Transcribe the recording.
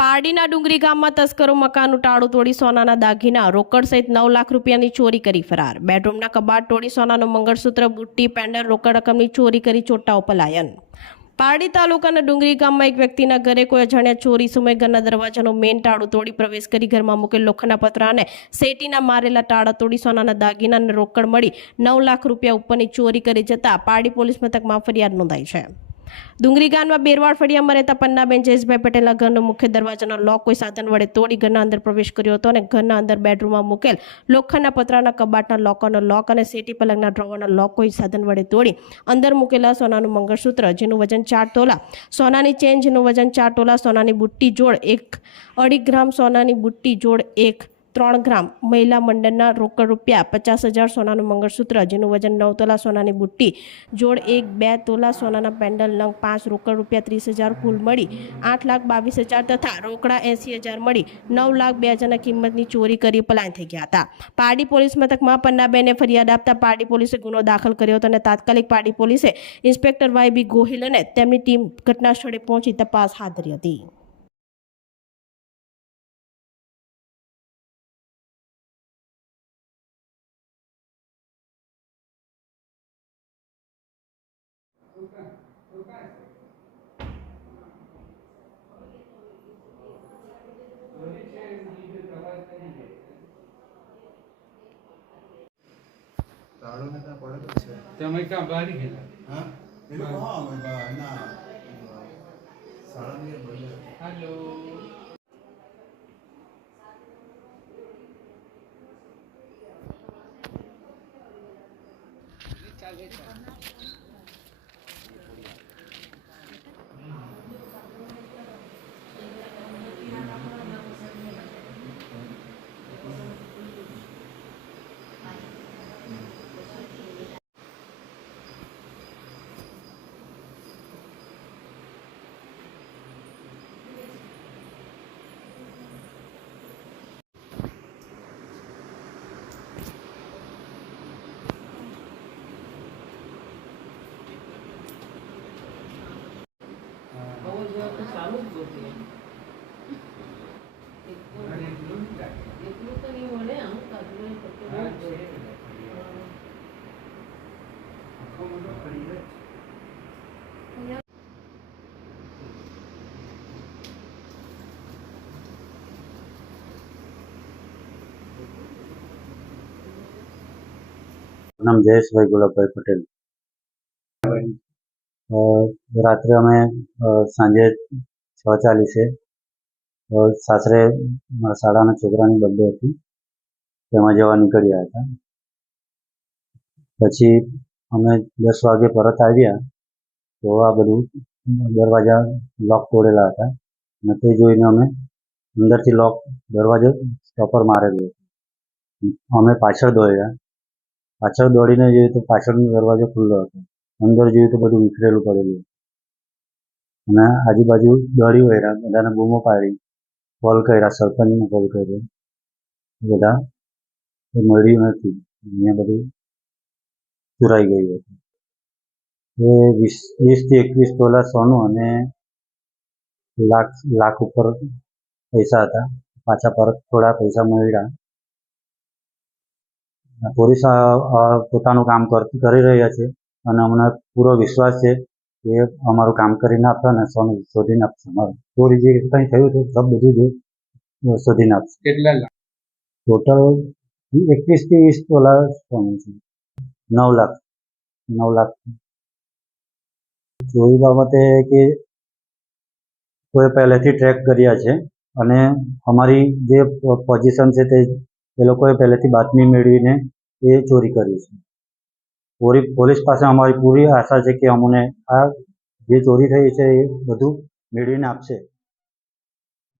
પારડીના ડુંગરી ગામમાં તસ્કરો મકાનનું તાળું તોડી સોનાના દાગીના રોકડ સહિત 9 લાખ રૂપિયાની ચોરી કરી ફરાર। બેડરૂમના કબાટ તોડી સોનાનું મંગળસૂત્ર, બુટ્ટી, પેન્ડલ, રોકડ રકમની ચોરી કરી ચોટાઓ પલાયન। પારડી તાલુકાના ડુંગરી ગામમાં એક વ્યક્તિના ઘરે કોઈ અજાણ્યા ચોરી સમયે ઘરના દરવાજાનું મેઇન તાળું તોડી પ્રવેશ કરી ઘરમાં મૂકેલ લોખંડના પતરા અને સેટીના મારેલા તાળા તોડી સોનાના દાગીના અને રોકડ મળી 9 લાખ રૂપિયા ઉપરની ચોરી કરી જતા પારડી પોલીસ મથકમાં ફરિયાદ નોંધાઈ છે। ડુંગરી ગામમાં બેરવાડ ફળિયામાં રહેતા પન્નાબેન જયેશભાઈ પટેલના ઘરનો મુખ્ય દરવાજાનો લોક કોઈ સાધન વડે તોડી ઘરના અંદર પ્રવેશ કર્યો હતો અને ઘરના અંદર બેડરૂમમાં મૂકેલ લોખંડના પતરાના કબાટના લોકરનો લોક અને સેટી પલંગના ડ્રોવરના લોક કોઈ સાધન વડે તોડી અંદર મૂકેલા સોનાનું મંગળસૂત્ર જેનું વજન 4 તોલા, સોનાની ચેન જેનું વજન 4 તોલા, સોનાની બુટ્ટી જોડ 1.5 ગ્રામ, સોનાની બુટ્ટી જોડ 3 ગ્રામ, મહિલા મંડળના રોકડ રૂપિયા 50,000, સોનાનું મંગળસૂત્ર જેનું વજન 9 તોલા, સોનાની બુટ્ટી જોડ 2 તોલા, સોનાના પેન્ડલ નંગ 5, રોકડ રૂપિયા 30,000 કુલ મળી 8,22,000 તથા રોકડા 80,000 મળી 9,02,000 કિંમતની ચોરી કરી પલાયન થઈ ગયા હતા। પારડી પોલીસ મથકમાં પન્નાબેને ફરિયાદ આપતા પારડી પોલીસે ગુનો દાખલ કર્યો હતો અને તાત્કાલિક પારડી પોલીસે ઇન્સ્પેક્ટર YB ગોહિલ અને તેમની ટીમ ઘટના સ્થળે પહોંચી તપાસ હાથ ધરી હતી। તાળો ને ત્યાં પડેલો જ છે। તમે ક્યાં બારી ગયેલા? હા એ લોકો એના શાળાની બદલે હેલો નામ જયેશભાઈ ગુલાબભાઈ પટેલ। રાત્રે અમે સાંજે 6:40 સાસરે મારા શાળાના છોકરાની બર્થડે હતી, તેમાં જવા નીકળ્યા હતા। પછી અમે 10 વાગે પરત આવ્યા તો આ બધું દરવાજા લોક તોડેલા હતા અને તે જોઈને અમે અંદરથી લોક દરવાજો સ્ટોપર મારેલું હતું। અમે પાછળ દોડીને જોયું તો પાછળનો દરવાજો ખુલ્લો હતો, અંદર જોયું તો બધું વિખરેલું પડેલું અને આજુબાજુ દોડી વળ્યા, બધાને બૂમો પાડી, કોલ કર્યા, સરપંચને કોલ કર્યો, બધા મળ્યું નથી, અહીંયા બધું ચોરાઈ ગયું હતું। એ 20 થી 21 તોલા સોનું અને લાખ ઉપર પૈસા હતા। પાછા પરત થોડા પૈસા મળ્યા। પોલીસ પોતાનું કામ કરી રહ્યા છે અને અમને પૂરો વિશ્વાસ છે કે અમારું કામ કરીને આપશે અને સોનું શોધીને આપશે। ચોરી જે કંઈ થયું છે સબ બધું જ શોધીને આપશે। કેટલા લાખ? ટોટલ 21 થી 20 તોલા સોનું છે। 9 લાખ। ચોરી બાબતે કે કોઈ પહેલેથી ટ્રેક કર્યા છે અને અમારી જે પોઝિશન છે તે એ લોકોએ પહેલેથી બાતમી મેળવીને એ ચોરી કરી છે। પોલીસ પાસે અમારી પૂરી આશા છે કે અમને આ જે ચોરી થઈ છે એ બધું મેળવીને આપશે।